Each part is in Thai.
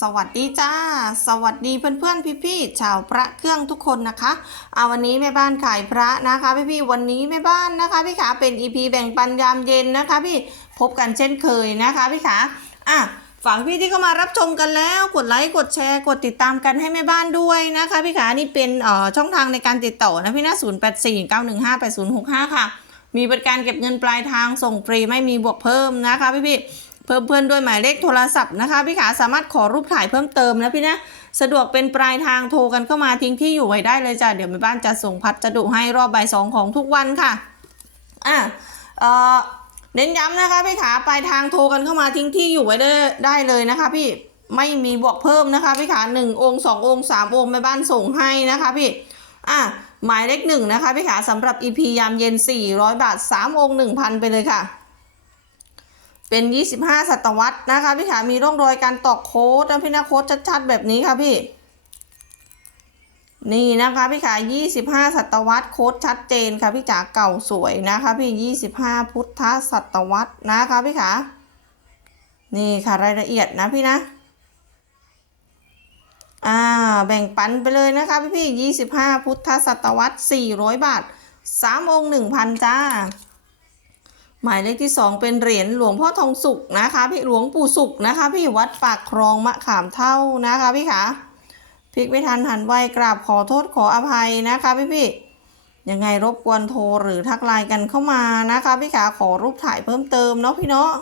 สวัสดีจ้า สวัสดีเพื่อนๆพี่ๆชาวพระเครื่องทุกคนนะคะเอาวันนี้แม่บ้านขายพระนะคะพี่ๆวันนี้แม่บ้านนะคะพี่ขาเป็น EP แบ่งปันยามเย็นนะคะ พี่พบกันเช่นเคยนะคะพี่ขาอะฝากพี่ที่เข้ามารับชมกันแล้ว กดไลค์กดแชร์กดติดตามกันให้แม่บ้านด้วยนะคะพี่ขานี่เป็นเอ่อช่องทางในการติดต่อนะพี่นะ0 8 4 9 1 5 8 0 6 5ค่ะ มีบริการเก็บเงินปลายทางส่งฟรีไม่มีบวกเพิ่มนะคะพี่พี่ๆ เพิ่มเพื่อนด้วยหมายเลขโทรศัพท์นะคะพี่ขาสามารถขอรูปถ่ายเพิ่มเติมนะพี่นะสะดวกเป็นปลายทางโทรกันเข้ามาทิ้งที่อยู่ไว้ได้เลยจ้ะเดี๋ยวแม่บ้านจะส่งพัสดุให้รอบบ่ายสองของทุกวันค่ะอะเอ่อเน้นย้ำนะคะพี่ขาปลายทางโทรกันเข้ามาทิ้งที่อยู่ไว้ได้ได้เลยนะคะ พี่ไม่มีบวกเพิ่มนะคะพี่ขาหนึ่งองค์สององค์สามองค์แม่บ้านส่งให้นะคะพี่อะหมายเลขหนึ่งนะคะพี่ขาสำหรับ EP ยามเย็น 400 บาท 3 องค์ 1,000 ไปเลยค่ะ เป็น 25 ศตวรรษนะคะพี่ขามีร่องรอยการตอกโค้ดนะพี่นะโค้ดชัดๆแบบนี้ค่ะพี่ นี่นะคะพี่ขา25 ศตวรรษโค้ดชัดเจนค่ะพี่จ๋าเก่าสวยนะคะพี่ 25 พุทธศตวรรษนะคะพี่ขานี่ค่ะรายละเอียดนะพี่นะอ่าแบ่งปันไปเลยนะคะพี่พี่ยี่สิบห้าพุทธศตวรรษสี่ร้อยบาทสามองค์หนึ่งพันจ้า หมายเลขที่สองเป็นเหรียญหลวงพ่อทองสุกนะคะ พี่หลวงปู่สุกนะคะ พี่วัดปากคลองมะขามเท่านะคะพี่ขาพลิกไม่ทันหันไวกราบขอโทษขออภัยนะคะพี่พี่ยังไงรบกวนโทรหรือทักไลน์กันเข้ามานะคะพี่ขาขอรูปถ่ายเพิ่มเติมเนาะพี่เนาะ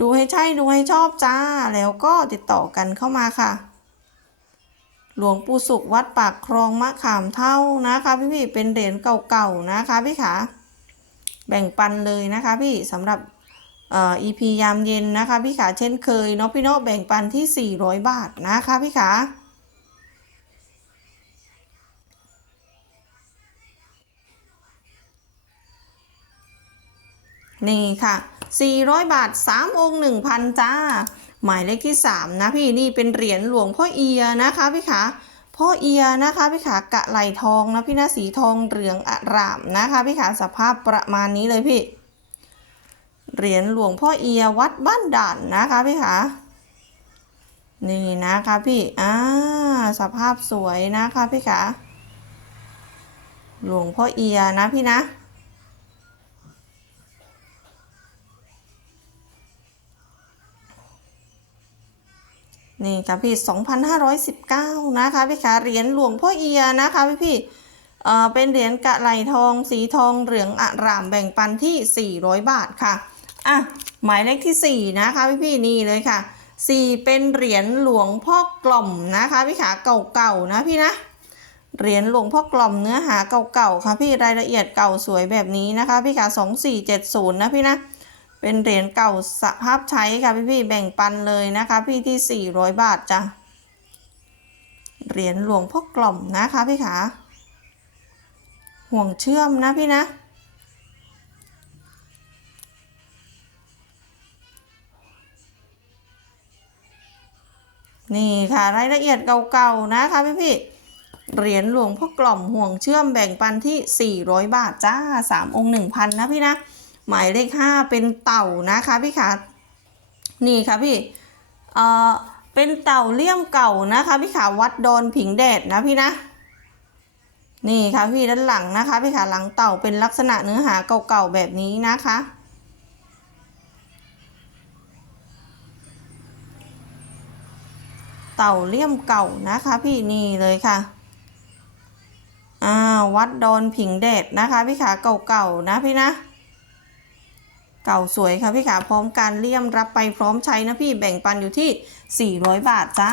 ดูให้ใช่ดูให้ชอบจ้าแล้วก็ติดต่อกันเข้ามาค่ะ หลวงปู่สุขวัดปากคลองมะขามเท่านะคะ พี่พี่เป็นเหรียญเก่าๆนะคะพี่ขา แบ่งปันเลยนะคะพี่สำหรับเอ่อ EP ยามเย็นนะคะพี่ขาเช่นเคยเนาะพี่เนาะแบ่งปันที่ 400 บาทนะคะพี่ขานี่ค่ะ 400 บาท 3 องค์ 1,000 จ้า หมายเลขที่ 3 นะพี่นี่เป็นเหรียญหลวงพ่อเอียนะคะพี่ขา พ่อเอียนะคะพี่ขากะไหลทองนะพี่นะสีทองเหลืองอร่ามนะคะพี่ขาสภาพประมาณนี้เลยพี่ เหรียญหลวงพ่อเอียวัดบ้านด่านนะคะพี่ขานี่นะคะพี่อ่าสภาพสวยนะคะพี่ขาหลวงพ่อเอียนะพี่นะ นี่ค่ะพี่ 2,519 นะคะพี่ขาเหรียญหลวงพ่อเอียนะคะพี่พี่เอ่อเป็นเหรียญกะไหลทอง สีทองเหลืองอร่ามแบ่งปันที่ 400 บาทค่ะอะหมายเลขที่ 4 นะคะพี่พี่นี่เลยค่ะ 4 เป็นเหรียญหลวงพ่อกล่อมนะคะพี่ขาเก่าๆนะพี่นะเหรียญหลวงพ่อกล่อมเนื้อหาเก่าๆค่ะพี่รายละเอียดเก่าสวยแบบนี้นะคะพี่ขา2470 นะพี่นะ เป็นเหรียญเก่าสภาพใช้ค่ะพี่พี่ๆแบ่งปันเลยนะคะ พี่ที่ 400 บาทจ้ะเหรียญหลวงพ่อกล่อมนะคะพี่ขาห่วงเชื่อมนะพี่นะ นี่ค่ะรายละเอียดเก่าๆนะคะพี่พี่ๆเหรียญหลวงพ่อกล่อมห่วงเชื่อมแบ่งปันที่ 400 บาทจ้า 3 องค์ 1,000 นะพี่นะ หมายเลขห้าเป็นเต่านะคะพี่คะนี่ค่ะพี่เอ่อเป็นเต่าเลี่ยมเก่านะคะพี่ขาวัดดอนผิงแดดนะพี่นะ นี่ค่ะพี่ด้านหลังนะคะพี่ขาหลังเต่าเป็นลักษณะเนื้อหาเก่าๆแบบนี้นะคะเต่าเลี่ยมเก่านะคะพี่นี่เลยค่ะอ่าวัดดอนผิงแดดนะคะพี่ขาเก่าๆนะพี่นะ เก่าสวยค่ะพี่ขาพร้อมการเลี่ยมรับไปพร้อมใช้นะพี่แบ่งปันอยู่ที่ 400 บาทจ้า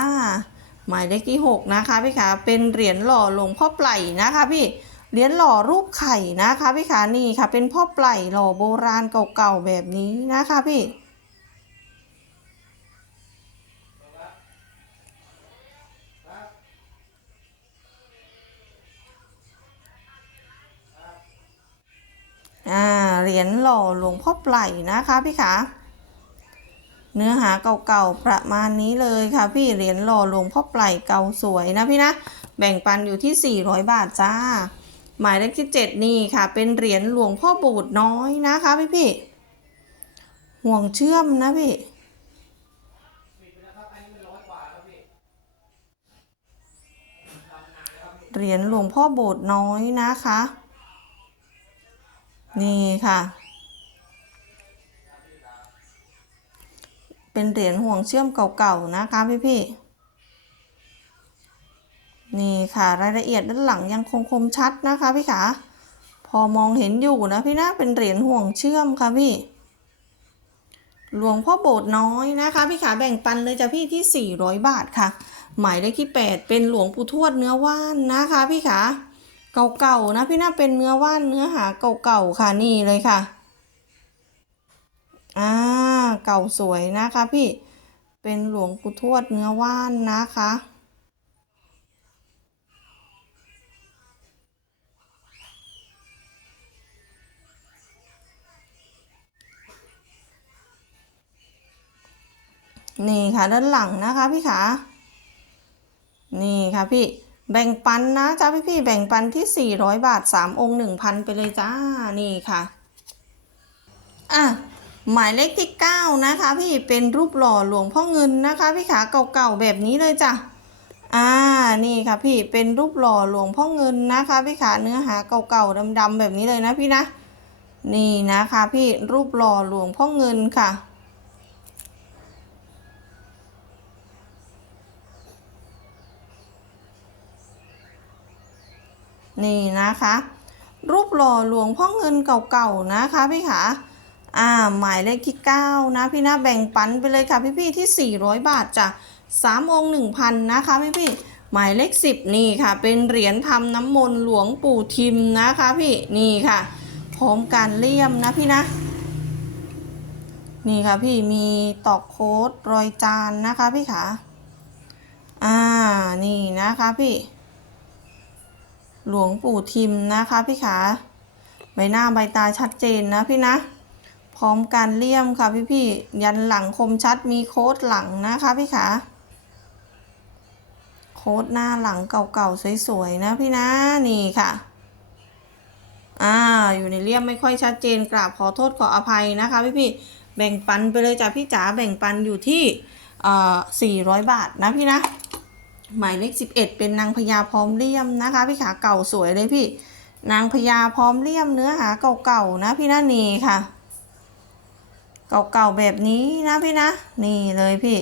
หมายเลขที่ 6 นะคะพี่ขาเป็นเหรียญหล่อหลวงพ่อไปลนะคะพี่เหรียญหล่อรูปไข่นะคะพี่ขานี่ค่ะ เป็นพ่อไปลหล่อโบราณเก่าๆแบบนี้นะคะพี่ เหรียญหล่อหลวงพ่อไผ่นะคะพี่ขาเนื้อหาเก่าๆประมาณนี้เลยค่ะ พี่เหรียญหล่อหลวงพ่อไผ่เก่าสวยนะพี่นะแบ่งปันอยู่ที่ 400 บาทจ้า หมายเลขที่ 7 นี่ค่ะ เป็นเหรียญหลวงพ่อบูดน้อยนะคะพี่พี่ห่วงเชื่อมนะพี่เหรียญหลวงพ่อโบสถ์น้อยนะคะ นี่ค่ะ เป็นเหรียญห่วงเชื่อมเก่าๆนะคะพี่ๆนี่ค่ะรายละเอียดด้านหลังยังคงคมชัดนะคะพี่ขาพอมองเห็นอยู่นะพี่นะเป็นเหรียญห่วงเชื่อมค่ะพี่ หลวงพ่อโบสถ์น้อยนะคะ พี่ขาแบ่งปันเลยจ้ะพี่ที่ 400 บาทค่ะ หมายเลขที่ 8 เป็นหลวงปู่ทวดเนื้อว่านนะคะ พี่ขา เก่าๆนะพี่นะเป็นเนื้อว่านเนื้อหาเก่าๆค่ะนี่เลยค่ะอ่าเก่าสวยนะคะพี่เป็นหลวงปู่ทวดเนื้อว่านนะคะนี่ค่ะด้านหลังนะคะพี่ขา นี่ค่ะพี่ แบ่งปันนะจ้าพี่พี่ๆแบ่งปันที่ 400 บาท 3 องค์ 1,000 ไปเลยจ้า นี่ค่ะ อะ หมายเลขที่ 9 นะคะ พี่เป็นรูปหล่อหลวงพ่อเงินนะคะ พี่ขาเก่าๆแบบนี้เลยจ้ะอ่า นี่ค่ะพี่เป็นรูปหล่อหลวงพ่อเงินนะคะ พี่ขาเนื้อหาเก่าๆดำๆแบบนี้เลยนะพี่นะ นี่นะคะ พี่รูปหล่อหลวงพ่อเงินค่ะ นี่นะคะ รูปหล่อหลวงพ่อเงินเก่าๆนะคะพี่ขาอ่าหมายเลขที่ 9 นะพี่นะแบ่งปันไปเลยค่ะพี่ๆที่ 400 บาทจ้ะ3องค์1,000 นะคะพี่ๆหมายเลข 10 นี่ค่ะ เป็นเหรียญทำน้ำมนต์หลวงปู่ทิมนะคะพี่นี่ค่ะ พร้อมการเลี่ยมนะพี่นะนี่ค่ะพี่มีตอกโค้ดรอยจานนะคะพี่ขาอ่านี่นะคะพี่ หลวงปู่ทิมนะคะพี่ขาใบหน้าใบตาชัดเจนนะพี่นะ พร้อมการเลี่ยมค่ะพี่พี่ยันหลังคมชัดมีโค้ดหลังนะคะพี่ขาโค้ดหน้าหลังเก่าๆสวยๆนะพี่นะนี่ค่ะอ่าอยู่ในเลี่ยมไม่ค่อยชัดเจนกราบขอโทษขออภัยนะคะพี่พี่แบ่งปันไปเลยจ้ะพี่จ๋าแบ่งปันอยู่ที่เอ่อ400 บาทนะพี่นะ หมายเลข11 เป็นนางพญาพร้อมเลี่ยมนะคะ พี่ขาเก่าสวยเลยพี่ นางพญาพร้อมเลี่ยมเนื้อหาเก่าๆนะพี่นะนี่ค่ะ เก่าๆแบบนี้นะพี่นะ นี่เลยพี่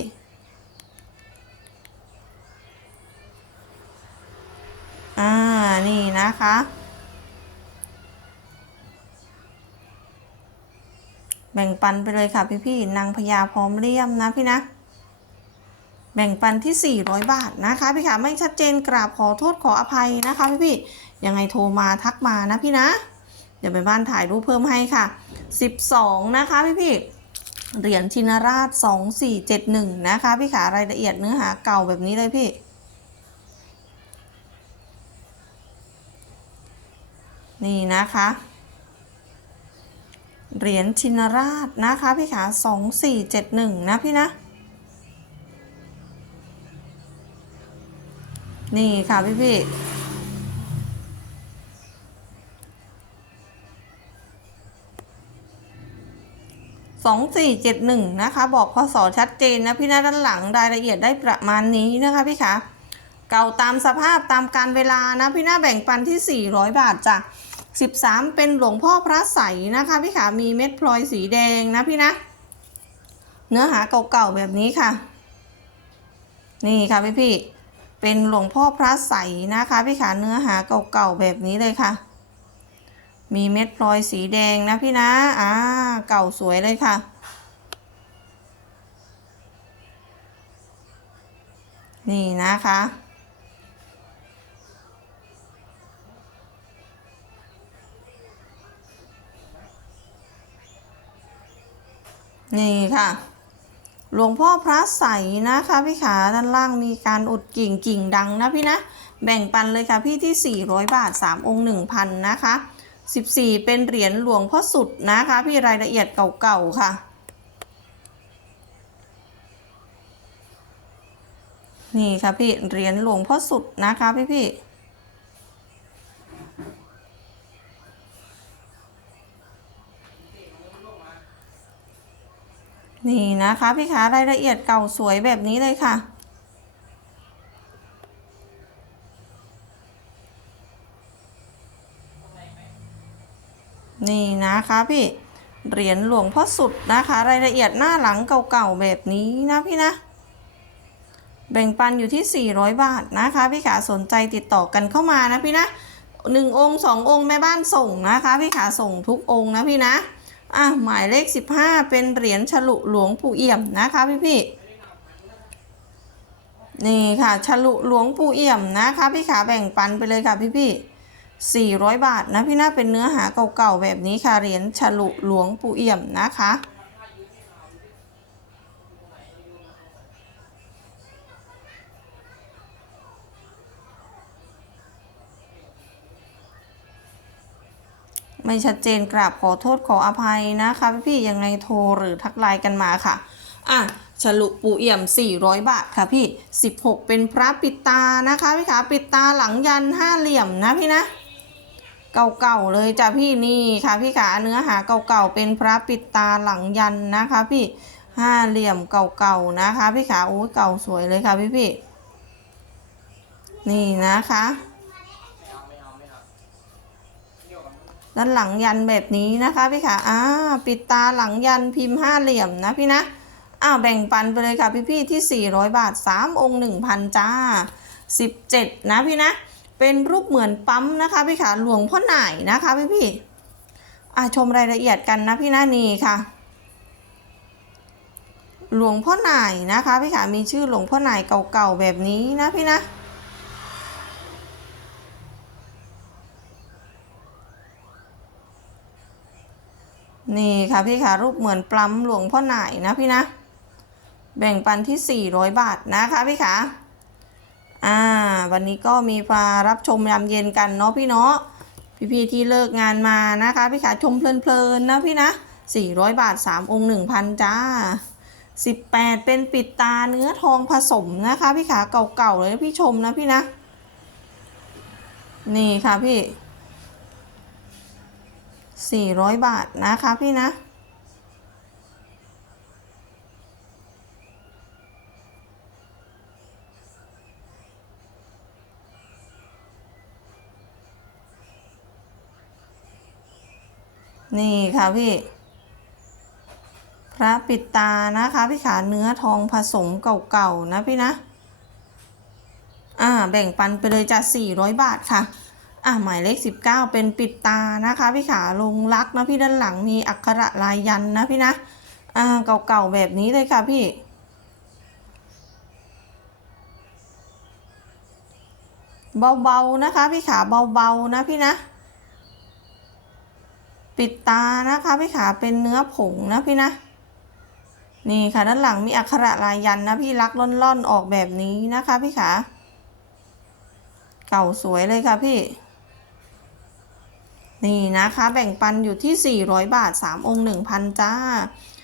อ่านี่นะคะแบ่งปันไปเลยค่ะพี่ๆนางพญาพร้อมเลี่ยมนะพี่นะ แบ่งปันที่ 400 บาทนะคะพี่ค่ะไม่ชัดเจนกราบขอโทษขออภัยนะคะพี่พี่ยังไงโทรมาทักมานะพี่นะ เดี๋ยวไปบ้านถ่ายรูปเพิ่มให้ค่ะ 12 นะคะพี่พี่เหรียญชินราช 2471 นะคะพี่ขารายละเอียดเนื้อหาเก่าแบบนี้เลยพี่นี่นะคะ เหรียญชินราชนะคะพี่ขา 2471 นะพี่นะ นี่ค่ะพี่พี่สองสี่เจ็ดหนึ่งนะคะ บอกพศชัดเจนนะพี่นะด้านหลังรายละเอียดได้ประมาณนี้นะคะพี่คะเก่าตามสภาพตามการเวลานะพี่นะแบ่งปันที่ 400 บาทจ้ะ13 เป็นหลวงพ่อพระใสนะคะพี่ขามีเม็ดพลอยสีแดงนะพี่นะ เนื้อหาเก่าๆแบบนี้ค่ะ นี่ค่ะพี่พี่ เป็นหลวงพ่อพระใสนะคะพี่ขาเนื้อหาเก่าๆแบบนี้เลยค่ะ มีเม็ดพลอยสีแดงนะพี่นะอ่าเก่าสวยเลยค่ะ นี่นะคะนี่ค่ะ หลวงพ่อพระใสนะคะพี่ขาด้านล่างมีการอุดกิ่งกิ่งดังนะพี่นะ แบ่งปันเลยค่ะพี่ที่ 400 บาท 3 องค์ 1,000 นะคะ 14 เป็นเหรียญหลวงพ่อสุดนะคะ พี่รายละเอียดเก่าๆค่ะ นี่ค่ะพี่เหรียญหลวงพ่อสุดนะคะพี่พี่ นี่นะคะพี่ขารายละเอียดเก่าสวยแบบนี้เลยค่ะ นี่นะคะพี่เหรียญหลวงพ่อสุดนะคะ รายละเอียดหน้าหลังเก่าๆแบบนี้นะพี่นะ แบ่งปันอยู่ที่ 400 บาทนะคะ พี่ขาสนใจติดต่อกันเข้ามานะพี่นะหนึ่งองค์สององค์แม่บ้านส่งนะคะ พี่ขาส่งทุกองค์นะพี่นะ อะหมายเลข 15 เป็นเหรียญฉลุหลวงปู่เอี่ยมนะคะพี่พี่นี่ค่ะฉลุหลวงปู่เอี่ยมนะคะ พี่ขาแบ่งปันไปเลยค่ะพี่พี่400 บาทนะพี่น่าเป็นเนื้อหาเก่าๆแบบนี้ค่ะเหรียญฉลุหลวงปู่เอี่ยมนะคะ ไม่ชัดเจนกราบขอโทษขออภัยนะคะพี่ยังไงโทรหรือทักไลน์กันมาค่ะอะฉลุปูเอี่ยม 400 บาทค่ะพี่ 16 เป็นพระปิดตานะคะพี่ขาปิดตาหลังยันห้าเหลี่ยมนะพี่นะ เก่าๆเลยจ้ะพี่นี่ค่ะพี่ขาเนื้อหาเก่าๆเป็นพระปิดตาหลังยันนะคะพี่ห้าเหลี่ยมเก่าๆนะคะพี่ขาโอ้ยเก่าสวยเลยค่ะพี่ๆนี่นะคะ ด้านหลังยันแบบนี้นะคะพี่ขาอ่าปิดตาหลังยันพิมพ์ห้าเหลี่ยมนะพี่นะอ้าวแบ่งปันไปเลยค่ะพี่ๆที่ 400 บาท 3 องค์ 1,000 จ้า 17 นะพี่นะ เป็นรูปเหมือนปั๊มนะคะพี่ขาหลวงพ่อหน่ายนะคะพี่ๆอ่าชมรายละเอียดกันนะพี่นะนี่ค่ะ หลวงพ่อหน่ายนะคะพี่ขามีชื่อหลวงพ่อหน่ายเก่าๆแบบนี้นะพี่นะ นี่ค่ะพี่ค่ะรูปเหมือนปลั๊มหลวงพ่อหน่ายนะพี่นะ แบ่งปันที่ 400 บาทนะคะพี่ค่ะอ่าวันนี้ก็มีมารับชมยามเย็นกันเนาะพี่เนาะพี่ๆที่เลิกงานมานะคะพี่ค่ะชมเพลินๆนะพี่นะ 400 บาท 3 องค์ 1,000 จ้า 18 เป็นปิดตาเนื้อทองผสมนะคะพี่ขาเก่าๆเลยพี่ชมนะพี่นะ นี่ค่ะพี่ 400 บาทนะคะพี่นะ นี่ค่ะพี่ พระปิดตานะคะพี่ขาเนื้อทองผสมเก่าๆนะพี่นะ อ่าแบ่งปันไปเลยจ้ะ400 บาทค่ะ อะหมายเลข 19 เป็นปิดตานะคะพี่ขาลงรักนะพี่ด้านหลังมีอักขระลายยันนะพี่นะอ่าเก่าๆแบบนี้เลยค่ะพี่เบาๆนะคะพี่ขาเบาๆนะพี่นะ ปิดตานะคะพี่ขาเป็นเนื้อผงนะพี่นะนี่ค่ะด้านหลังมีอักขระลายยันนะพี่รักล่อนๆออกแบบนี้นะคะพี่ขาเก่าสวยเลยค่ะพี่ นี่นะคะแบ่งปันอยู่ที่ 400 บาท 3 องค์ 1,000 จ้า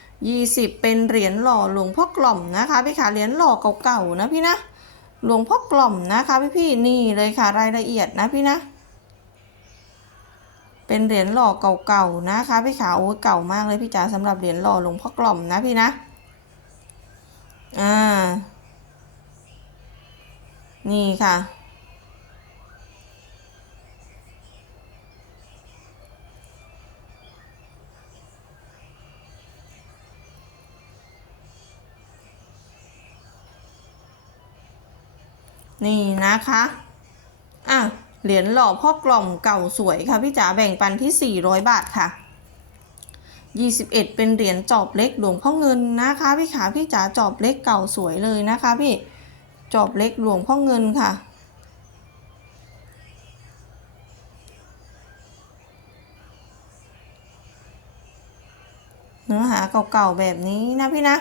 20 เป็นเหรียญหล่อหลวงพ่อกล่อมนะคะ พี่ขาเหรียญหล่อเก่าๆนะพี่นะหลวงพ่อกล่อมนะคะพี่พี่ๆนี่เลยค่ะรายละเอียดนะพี่นะ เป็นเหรียญหล่อเก่าๆนะคะพี่ขาโอ้ยเก่ามากเลยพี่จ๋าสำหรับเหรียญหล่อหลวงพ่อกล่อมนะพี่นะอ่านี่ค่ะ นี่นะคะอะเหรียญหล่อพ่อกล่อมเก่าสวยค่ะพี่จ๋าแบ่งปันที่ 400 บาทค่ะ 21 เป็นเหรียญจอบเล็กหลวงพ่อเงินนะคะ พี่ขาพี่จ๋าจอบเล็กเก่าสวยเลยนะคะ พี่จอบเล็กหลวงพ่อเงินค่ะเนื้อหาเก่าๆแบบนี้นะพี่นะ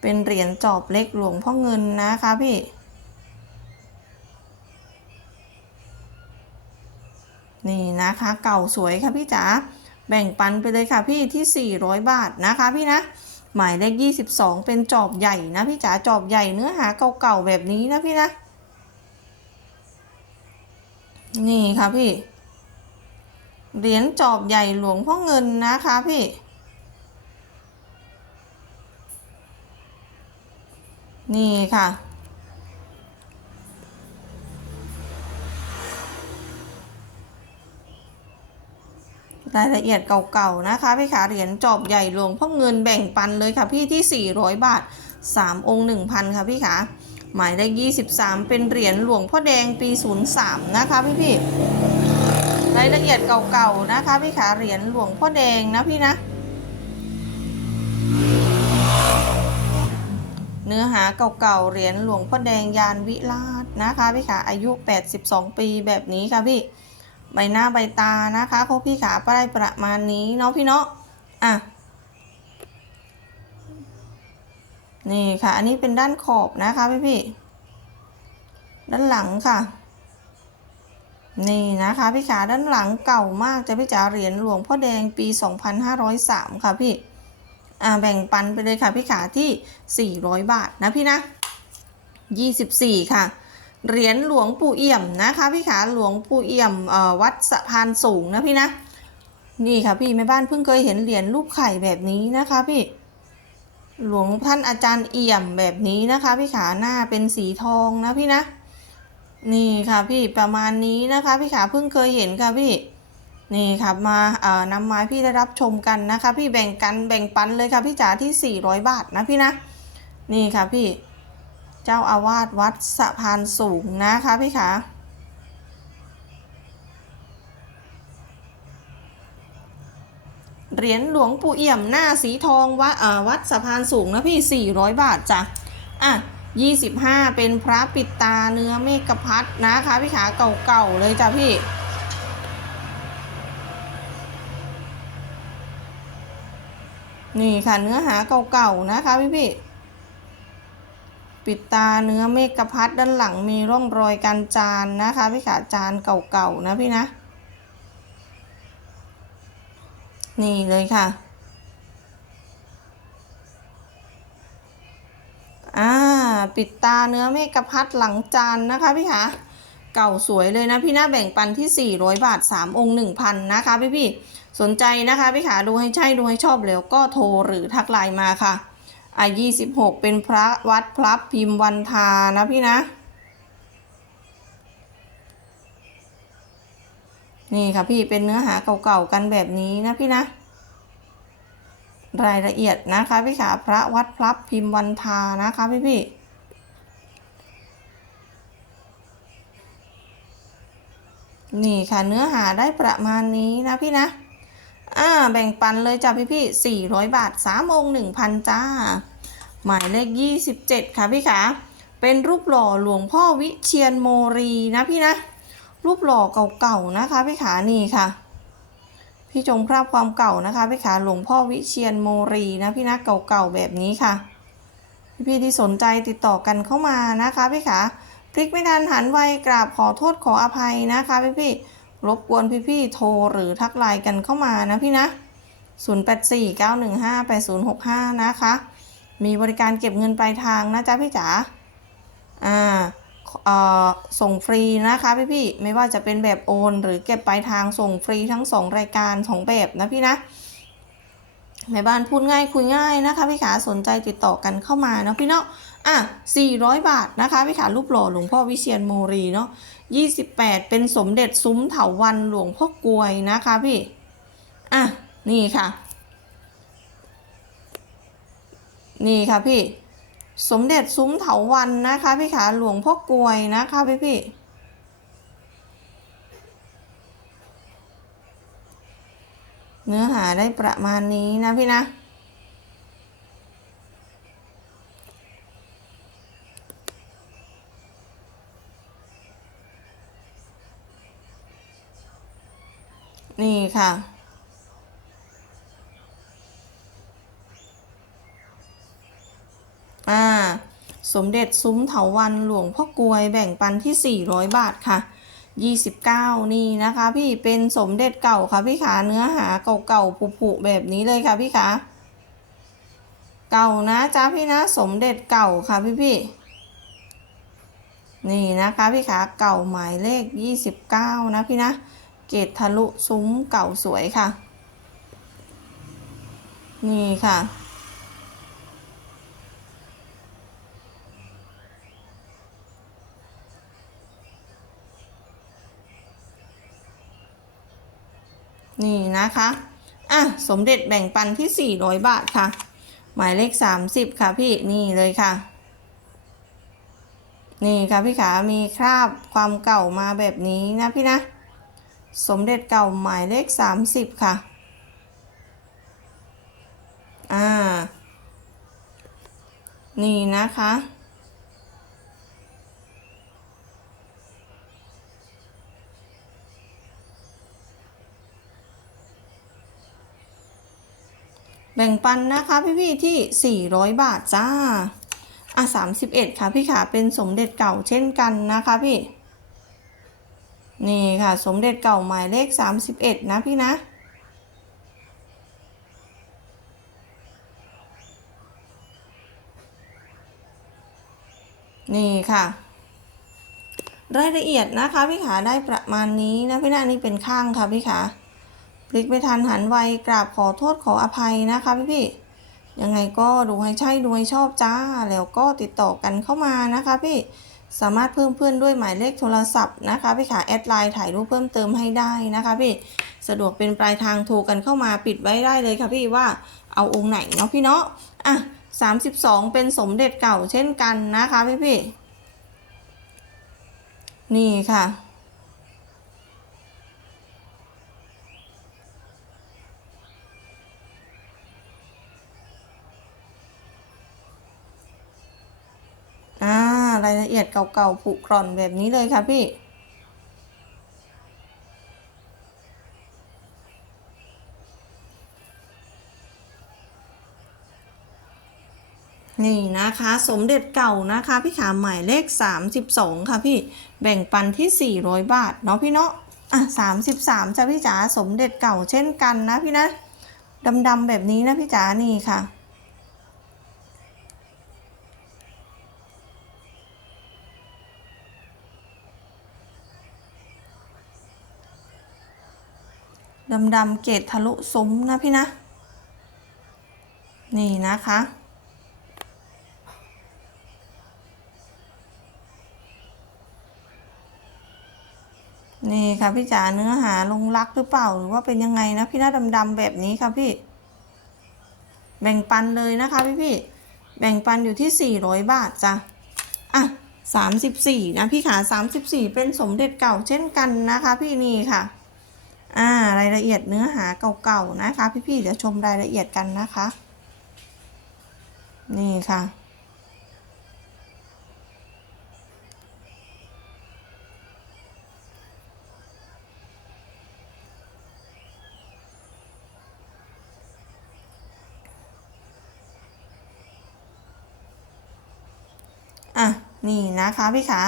เป็นเหรียญจอบเล็กหลวงพ่อเงินนะคะพี่ นี่นะคะเก่าสวยค่ะพี่จ๋าแบ่งปันไปเลยค่ะพี่ที่ 400 บาทนะคะพี่นะ หมายเลข 22 เป็นจอบใหญ่นะพี่จ๋าจอบใหญ่เนื้อหาเก่าๆแบบนี้นะพี่นะ นี่ค่ะพี่ เหรียญจอบใหญ่หลวงพ่อเงินนะคะพี่นี่ค่ะ รายละเอียดเก่าๆนะคะพี่ขาเหรียญจอบใหญ่หลวงพ่อเงินแบ่งปันเลยค่ะพี่ที่ 400 บาท 3 องค์ 1,000 ค่ะพี่ขาหมายเลข23 เป็นเหรียญหลวงพ่อแดงปี 03 นะคะพี่พี่รายละเอียดเก่าๆนะคะพี่ขาเหรียญหลวงพ่อแดงนะพี่นะเนื้อหาเก่าๆ เหรียญหลวงพ่อแดงยานวิราชนะคะพี่ขาอายุ 82 ปีแบบนี้ค่ะพี่ ใบหน้าใบตานะคะเขาพี่ขาป้ายประมาณนี้เนาะพี่เนาะอะนี่ค่ะ อันนี้เป็นด้านขอบนะคะพี่พี่ด้านหลังค่ะ นี่นะคะพี่ขาด้านหลังเก่ามากจะพี่จ๋าเหรียญหลวงพ่อแดงปี 2503 ค่ะพี่อ่าแบ่งปันไปเลยค่ะพี่ขาที่ 400 บาทนะพี่นะ 24 ค่ะ เหรียญหลวงปู่เอี่ยมนะคะพี่ขาหลวงปู่เอี่ยมวัดสะพานสูงนะพี่นะ นี่ค่ะพี่แม่บ้านเพิ่งเคยเห็นเหรียญรูปไข่แบบนี้นะคะพี่ หลวงท่านอาจารย์เอี่ยมแบบนี้นะคะพี่ขาหน้าเป็นสีทองนะพี่นะ นี่ค่ะพี่ประมาณนี้นะคะพี่ขาเพิ่งเคยเห็นค่ะพี่นี่ครับมาเอ่อนำมาพี่ได้รับชมกันนะคะ พี่แบ่งกันแบ่งปันเลยค่ะพี่จ๋าที่ 400 บาทนะพี่นะ นี่ค่ะพี่ เจ้าอาวาสวัดสะพานสูงนะคะพี่ขาเหรียญหลวงปู่เอี่ยมหน้าสีทองวัดวัดสะพานสูงนะพี่ 400 บาทจ้ะ อะ 25 เป็นพระปิดตาเนื้อเมฆพัดนะคะพี่ขาเก่าๆเลยจ้ะพี่ นี่ค่ะเนื้อหาเก่าๆนะคะพี่พี่ ปิดตาเนื้อเมฆพัดด้านหลังมีร่องรอยการจานนะคะพี่ขาจานเก่าๆนะพี่นะ นี่เลยค่ะอ่าปิดตาเนื้อเมฆพัดหลังจานนะคะพี่ขาเก่าสวยเลยนะพี่นะแบ่งปันที่ 400 บาท 3 องค์ 1,000 นะคะพี่พี่ๆสนใจนะคะพี่ขาดูให้ใช่ดูให้ชอบแล้วก็โทรหรือทักไลน์มาค่ะ อ่า26เป็นพระวัดพลับพิมพ์วันทานะพี่นะ นี่ค่ะพี่เป็นเนื้อหาเก่าๆกันแบบนี้นะพี่นะ รายละเอียดนะคะพี่ขาพระวัดพลับพิมพ์วันทานะคะพี่พี่นี่ค่ะเนื้อหาได้ประมาณนี้นะพี่นะ อ่าแบ่งปันเลยจ้ะพี่พี่สี่ร้อยบาทสามองค์หนึ่งพันจ้า หมายเลขยี่สิบเจ็ดค่ะพี่ขาเป็นรูปหล่อหลวงพ่อวิเชียนโมรีนะพี่นะ รูปหล่อเก่าๆนะคะพี่ขานี่ค่ะ พี่จงภาพความเก่านะคะพี่ขาหลวงพ่อวิเชียนโมรีนะพี่นะเก่าๆแบบนี้ค่ะ พี่ๆที่สนใจติดต่อกันเข้ามานะคะพี่ขาพลิกไม่ทันหันไวกราบขอโทษขออภัยนะคะพี่ๆ รบกวนพี่ๆโทรหรือทักไลน์กันเข้ามานะพี่นะ 0849158065 นะคะ มีบริการเก็บเงินปลายทางนะจ๊ะพี่จ๋าอ่าส่งฟรีนะคะพี่ๆไม่ว่าจะเป็นแบบโอน หรือเก็บปลายทางส่งฟรีทั้งสองรายการสองแบบนะพี่นะแม่บ้านพูดง่ายคุยง่ายนะคะพี่ขาสนใจติดต่อกันเข้ามาเนาะพี่เนาะอะ400 บาทนะคะพี่ขารูปหล่อหลวงพ่อวิเชียนโมรีเนาะ 28 เป็นสมเด็จซุ้มเถาวันหลวงพ่อกลวยนะคะพี่ อะ นี่ค่ะ นี่ค่ะพี่ สมเด็จซุ้มเถาวันนะคะพี่ขาหลวงพ่อกลวยนะคะพี่พี่เนื้อหาได้ประมาณนี้นะพี่นะ นี่ค่ะ อ่า สมเด็จซุ้มเถาวันหลวงพ่อกลวยแบ่งปันที่ 400 บาทค่ะ 29 นี่นะคะพี่เป็นสมเด็จเก่าค่ะพี่ขาเนื้อหาเก่าๆผุๆแบบนี้เลยค่ะพี่ขาเก่านะจ้าพี่นะสมเด็จเก่าค่ะพี่พี่ๆนี่นะคะพี่ขาเก่าหมายเลข 29 นะพี่นะ เกตทะลุซุ้มเก่าสวยค่ะ นี่ค่ะ นี่นะคะ อะ สมเด็จแบ่งปันที่ 400 บาทค่ะ หมายเลข 30 ค่ะพี่ นี่เลยค่ะนี่ค่ะพี่ขา มีคราบความเก่ามาแบบนี้นะพี่นะ สมเด็จเก่าหมายเลข 30 ค่ะ อ่า นี่นะคะ แบ่งปันนะคะพี่ ๆ ที่ 400 บาท จ้า อะ 31 ค่ะ พี่ขาเป็นสมเด็จเก่าเช่นกันนะคะพี่ นี่ค่ะ สมเด็จเก่าหมายเลข 31 นะพี่นะ นี่ค่ะรายละเอียดนะคะพี่ขาได้ประมาณนี้นะพี่นะนี่เป็นข้างค่ะพี่ขาพลิกไม่ทันหันไวกราบขอโทษขออภัยนะคะพี่พี่ๆยังไงก็ดูให้ใช่ดูให้ชอบจ้า แล้วก็ติดต่อกันเข้ามานะคะพี่ สามารถเพิ่มเพื่อนด้วยหมายเลขโทรศัพท์นะคะพี่ขาแอดไลน์ถ่ายรูปเพิ่มเติมให้ได้นะคะพี่สะดวกเป็นปลายทางโทรกันเข้ามาปิดไว้ได้เลยค่ะพี่ว่าเอาองค์ไหนเนาะพี่เนาะอะ32เป็นสมเด็จเก่าเช่นกันนะคะพี่พี่ๆนี่ค่ะารายละเอียดเก่าๆผุกร่อนแบบนี้เลยค่ะพี่นี่นะคะสมเด็จเก่านะคะพี่ขาหมายเลข 32 ค่ะพี่แบ่งปันที่ 400 บาทเนาะพี่เนาะอะ33จ้ะพี่จ๋าสมเด็จเก่าเช่นกันนะพี่นะดำๆแบบนี้นะพี่จ๋านี่ค่ะ ดำๆเกตทะลุซุ้มนะพี่นะ นี่นะคะ นี่ค่ะพี่จ๋าเนื้อหาลงรักหรือเปล่าหรือว่าเป็นยังไงนะพี่หน้าดำๆแบบนี้ค่ะพี่ แบ่งปันเลยนะคะพี่พี่ๆแบ่งปันอยู่ที่ 400 บาทจ้ะอะ34นะพี่ขา34 เป็นสมเด็จเก่าเช่นกันนะคะพี่นี่ค่ะ อ่ารายละเอียดเนื้อหาเก่าๆนะคะ พี่ๆเดี๋ยวชมรายละเอียดกันนะคะ นี่ค่ะ อะ นี่นะคะพี่ขา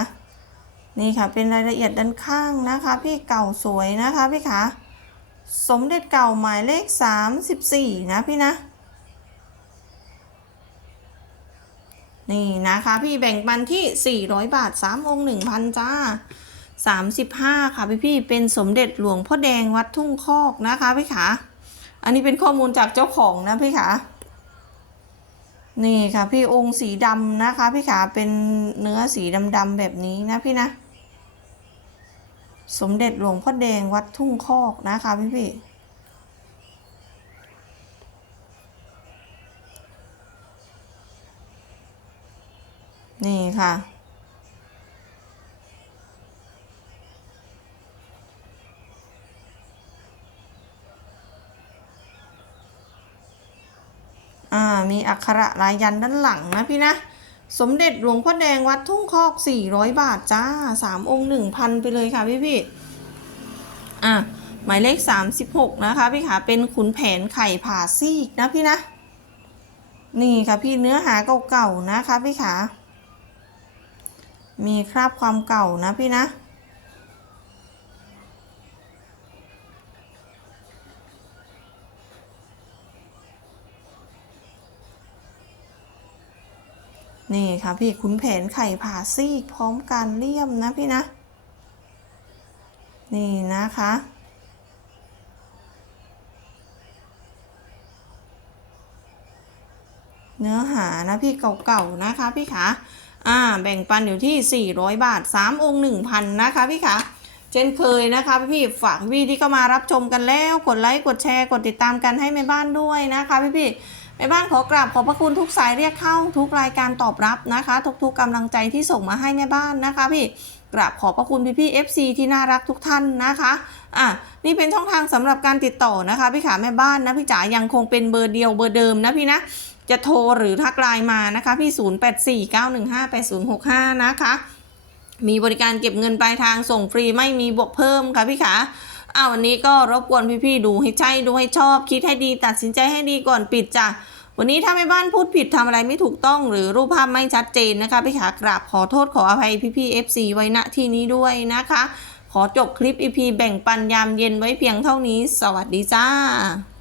นี่ค่ะเป็นรายละเอียดด้านข้างนะคะ พี่เก่าสวยนะคะพี่ขาสมเด็จเก่าหมายเลข 34 นะพี่นะ นี่นะคะ พี่แบ่งปันที่ 400 บาท 3 องค์ 1,000 จ้า 35 ค่ะพี่พี่เป็นสมเด็จหลวงพ่อแดงวัดทุ่งคอกนะคะพี่ขาอันนี้เป็นข้อมูลจากเจ้าของนะพี่ขานี่ค่ะพี่องค์สีดำนะคะพี่ขาเป็นเนื้อสีดำๆแบบนี้นะพี่นะ สมเด็จหลวงพ่อแดงวัดทุ่งคอกนะคะพี่พี่นี่ค่ะ อ่า มีอักขระลายยันด้านหลังนะพี่นะ สมเด็จหลวงพ่อแดงวัดทุ่งคอก 400 บาทจ้า 3 องค์ 1,000 ไปเลยค่ะพี่พี่อะ หมายเลข 36 นะคะพี่ขาเป็นขุนแผนไข่ผ่าซีกนะพี่นะ นี่ค่ะพี่เนื้อหาเก่าๆนะคะพี่ขา มีคราบความเก่านะพี่นะ นี่ค่ะพี่ขุนแผนไข่ผ่าซีกพร้อมการเลี่ยมนะพี่นะ นี่นะคะเนื้อหานะพี่เก่าๆนะคะพี่ขาอ่าแบ่งปันอยู่ที่ 400 บาท 3 องค์ 1,000 นะคะพี่ขาเช่นเคยนะคะพี่ฝากพี่ที่เข้ามารับชมกันแล้ว กดไลค์ กดแชร์ กดติดตามกันให้แม่บ้านด้วยนะคะพี่ๆ แม่บ้านขอกราบขอบพระคุณทุกสายเรียกเข้าทุกรายการตอบรับนะคะ ทุกๆกำลังใจที่ส่งมาให้แม่บ้านนะคะพี่กราบขอบพระคุณพี่ๆ FC ที่น่ารักทุกท่านนะคะอะนี่เป็นช่องทางสำหรับการติดต่อนะคะพี่ขาแม่บ้านนะพี่จ๋ายังคงเป็นเบอร์เดียวเบอร์เดิมนะพี่นะจะโทรหรือทักไลน์มานะคะพี่ 0849158065 นะคะ มีบริการเก็บเงินปลายทางส่งฟรีไม่มีบวกเพิ่มค่ะพี่ขา อ้าววันนี้ก็รบกวนพี่ๆดูให้ใช่ดูให้ชอบ คิดให้ดีตัดสินใจให้ดีก่อนปิดจ้ะวันนี้ถ้าแม่บ้านพูดผิดทำอะไรไม่ถูกต้อง หรือรูปภาพไม่ชัดเจนนะคะพี่ขากราบขอโทษขออภัยพี่ๆ FC ไว้ณที่นี้ด้วยนะคะ ขอจบคลิป EP แบ่งปันยามเย็นไว้เพียงเท่านี้ สวัสดีจ้า